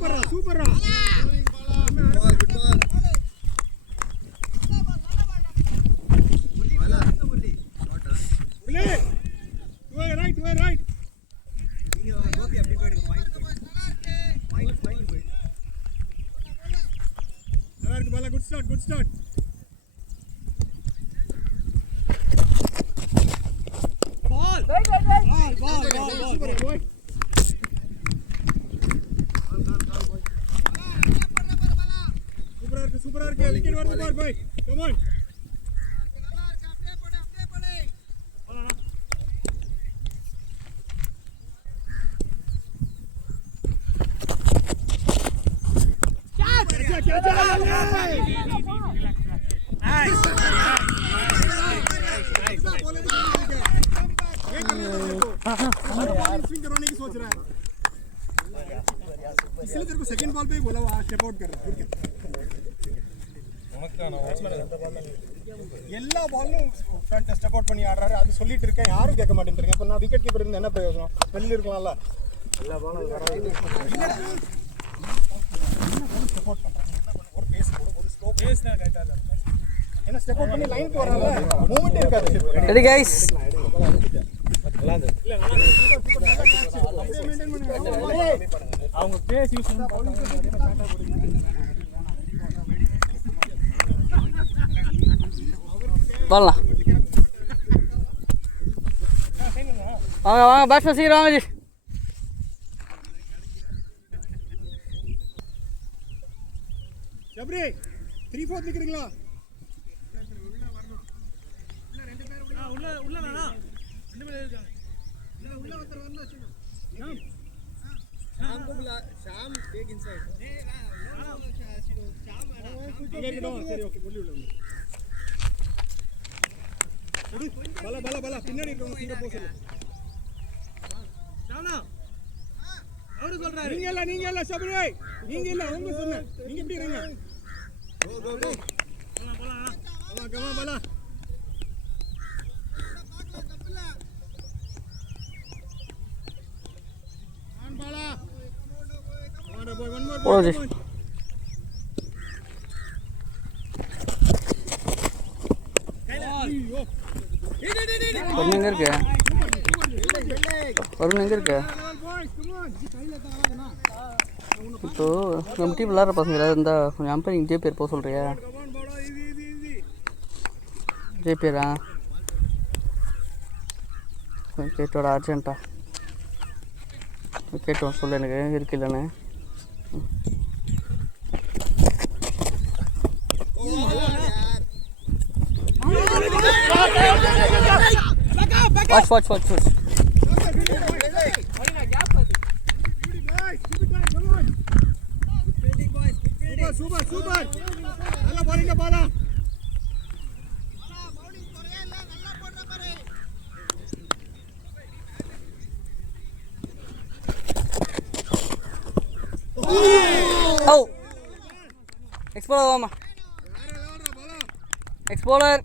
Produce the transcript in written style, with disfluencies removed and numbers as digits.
சூப்பரா ரைட் நீங்க ஓகே அப்படி போயிடுங்க பாயிண்ட் போய் நல்லா இருக்கு பாலா குட் ஸ்டார்ட் பால் பாய் சூப்பரா இருக்கு விக்கெட் வருது பார் கம் ஆன் நல்லா இருக்கு அப்படியே போடு स्विंग करवाने की सोच रहा है इसलिए तेरे को सेकंड बॉल पे ही बोला वहां स्टेप आउट कर रहा எல்லா பாலும் ஃப்ரண்ட் ஸ்டெப் அவுட் பண்ணி ஆடுறாரு அது சொல்லிட்டு இருக்கேன் யாரும் கேட்க மாட்டேன்றீங்க அப்ப நான் விக்கெட் கீப்பர் இருந்தா என்ன பிரயோஜனம் வெளியில இருக்கலாம்ல எல்லா பாலும் ஸ்டெப் அவுட் பண்றாங்க ஒரு பேஸ் ஒரு ஸ்லோ பேஸ் தான் கரெக்ட்டா இருக்கு என்ன ஸ்டெப் அவுட் பண்ணி லைன் போறாங்க மூவ்மெண்ட் இருக்காது ரெடி गाइस அவங்க பேஸ் யூஸ் பண்ணலாம் வாங்க பேட்ஸ்மேன் சீக்கிரம் வாங்க ஜி ஜப்ரி 3-4 நிக்கிறீங்களா உள்ள வேணா ரெண்டு பேர் இருக்காங்க உள்ள ஒருத்தர் வரணும் ஷாம் को बुला ஷாம் டேக் இன்சைட் ஷாம் சரி ஓகே புள்ளி உள்ள பல பின்னாடி இருக்கவங்க சீக்கிரம் போக சொல்லு ஷாம்னா அவரு சொல்றாரு நீங்க இல்ல சபரி நீங்க இல்ல அவங்க சொன்ன நீங்க எப்படி இருங்க கோ பல போடு வருண் எங்க இருக்கு இப்போ நம்ம டீம் விளாட்ற பசங்க யாராவது இருந்தால் கொஞ்சம் அம்பைரிங் ஜேபிஆர் போக சொல்கிறியா ஜேபிஆரா விக்கெட்டோட அர்ஜென்ட்டா விக்கெட் சொல்லு எனக்கு இருக்கு இல்லைன்னு வாட்ச் சூப்பர் நல்லா போறீங்க பாலா எக்ஸ்ப்ளோரர் வாமா எக்ஸ்ப்ளோரர்